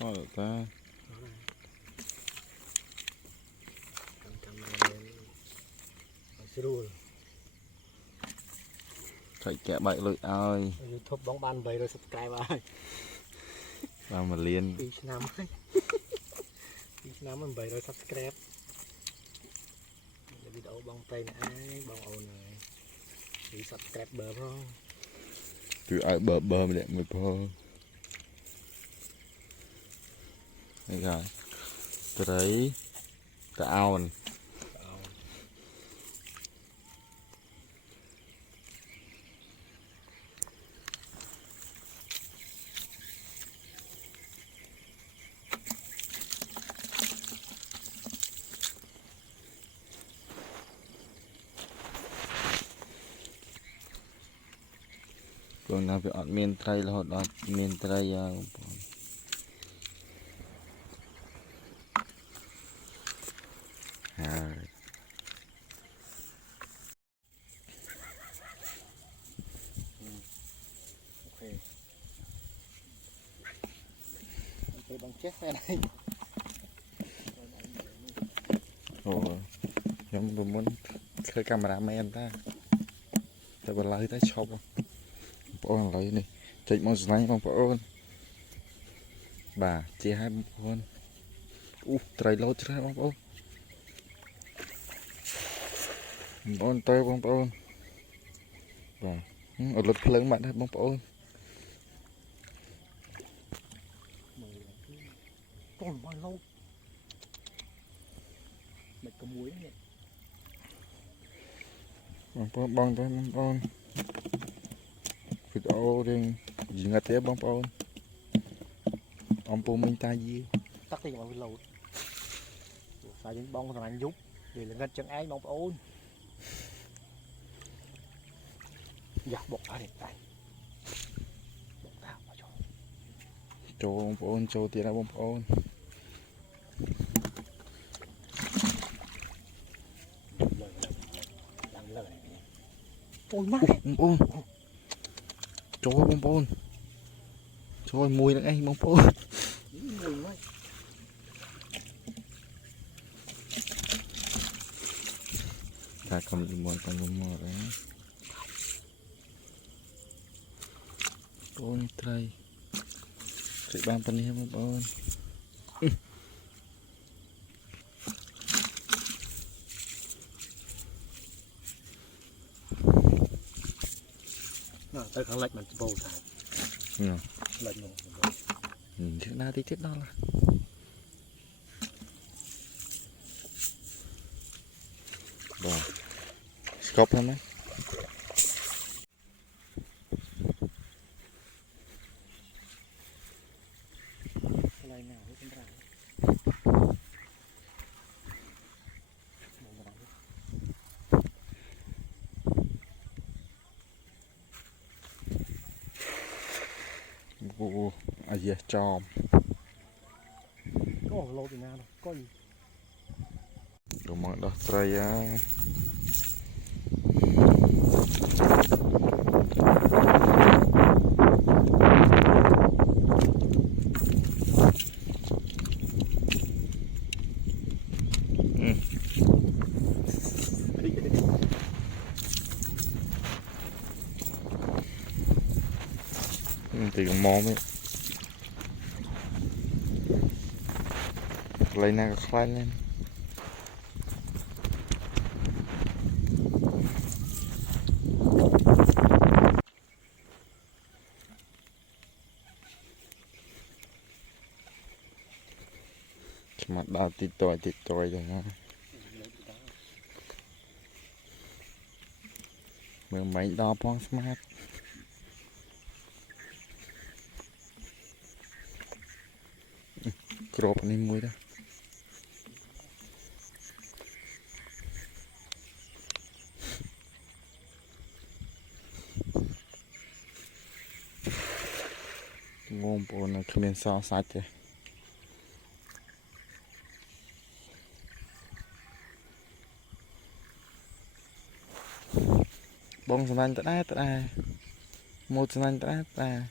Thôi được ta. Chạy kẹ bậy lụi ơi. YouTube bóng ban về rồi subscribe ơi. Vào mà liền. Đi năm ấy. Đi năm mình về rồi subscribe. Video bóng tay này bóng ồn này. Đi subscribe bờ không? Từ ai bờ bờ mà đẹp người bờ. Đây rồi. Từ đấy. Từ ao. Còn nào phải ọt miên tray là ọt miên tray à. Ok bằng chết xe đây. Ồ, nhóm tôi muốn khơi camera men ta. Tại bà lấy tới shop không? Bọn lấy này. Chạy mong sẵn bằng bọn. Bà, chia hai bọn. Tray lốt chứ hai bọn. Bọn tay bọn bọn. Bà, ở lột phấn bạn hết bọn bọn. Còn bao lâu? Mệt có muối này. Bọn bọn tay bọn bọn. Video riêng gì ngặt thế bọn bọn. Ông bố mình ta gì. Tắt thì bằng lâu. Phải những bông thằng anh giúp. Vì là ngất chân ái bông ôn. Dạ bột ở đây. Bột tao vào cho. Cho bọn bọn, cho tiền ra bọn bọn. Ôi má. Bọn bọn. Cho bọn bọn. Trời mùi nữa anh bọn bọn. Mùi quá. Ta cầm đi mua con mua đấy. Con trai. Chị ban phần này bọn bọn. Tới khẳng lệch mình vô xài. Lệch mình. Trước nào thì chết đó là. Rồi. Scop lắm đấy. Này nào với con rắn. Ồ, à dè chòm. Có lô từ nào đâu, có gì. Đồ món đó tray á. Thì con mom ấy. Lấy nào có khai lên. Mặt đào tít tỏi rồi ha. Mường mấy đo phong smart. Crop này muối đó. Ngon bộ nó không nên so sạch rồi. Bông sân anh tất ai. Một sân anh tất ai.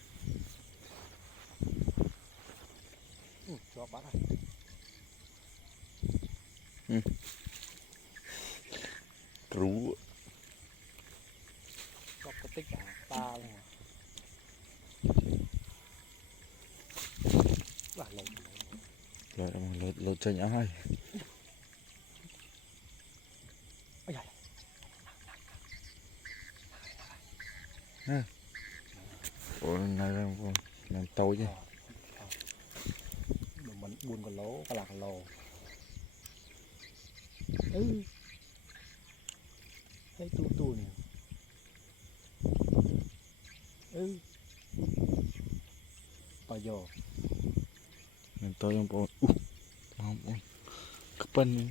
cho bắt rú cho cái tích cả ta luôn mà lột chân áo hay ủa này làm tối chứ mình buồn còn lố cái lạc lồ thấy tu nè bao giờ làm tối không bọn không cấp bên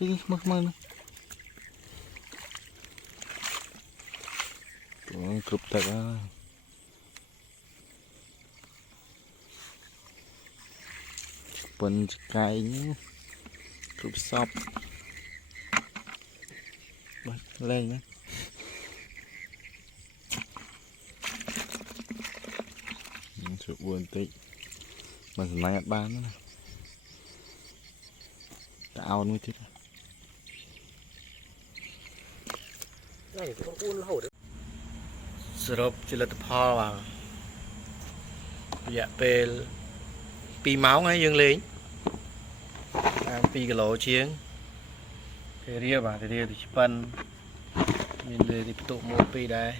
cái mắc mơ tụi cụp thật á bên cái nhé cụp sọc lên nhé sự buồn tí mình sẽ ăn bán nữa nè tạo nuôi chết này con uốn hổ đấy srop chỉ là tập hoa vào dạ về 2 máu ngay dương lên 2 kg chiếng thì ria thì ria thì phân mình về thì tụ một pi đây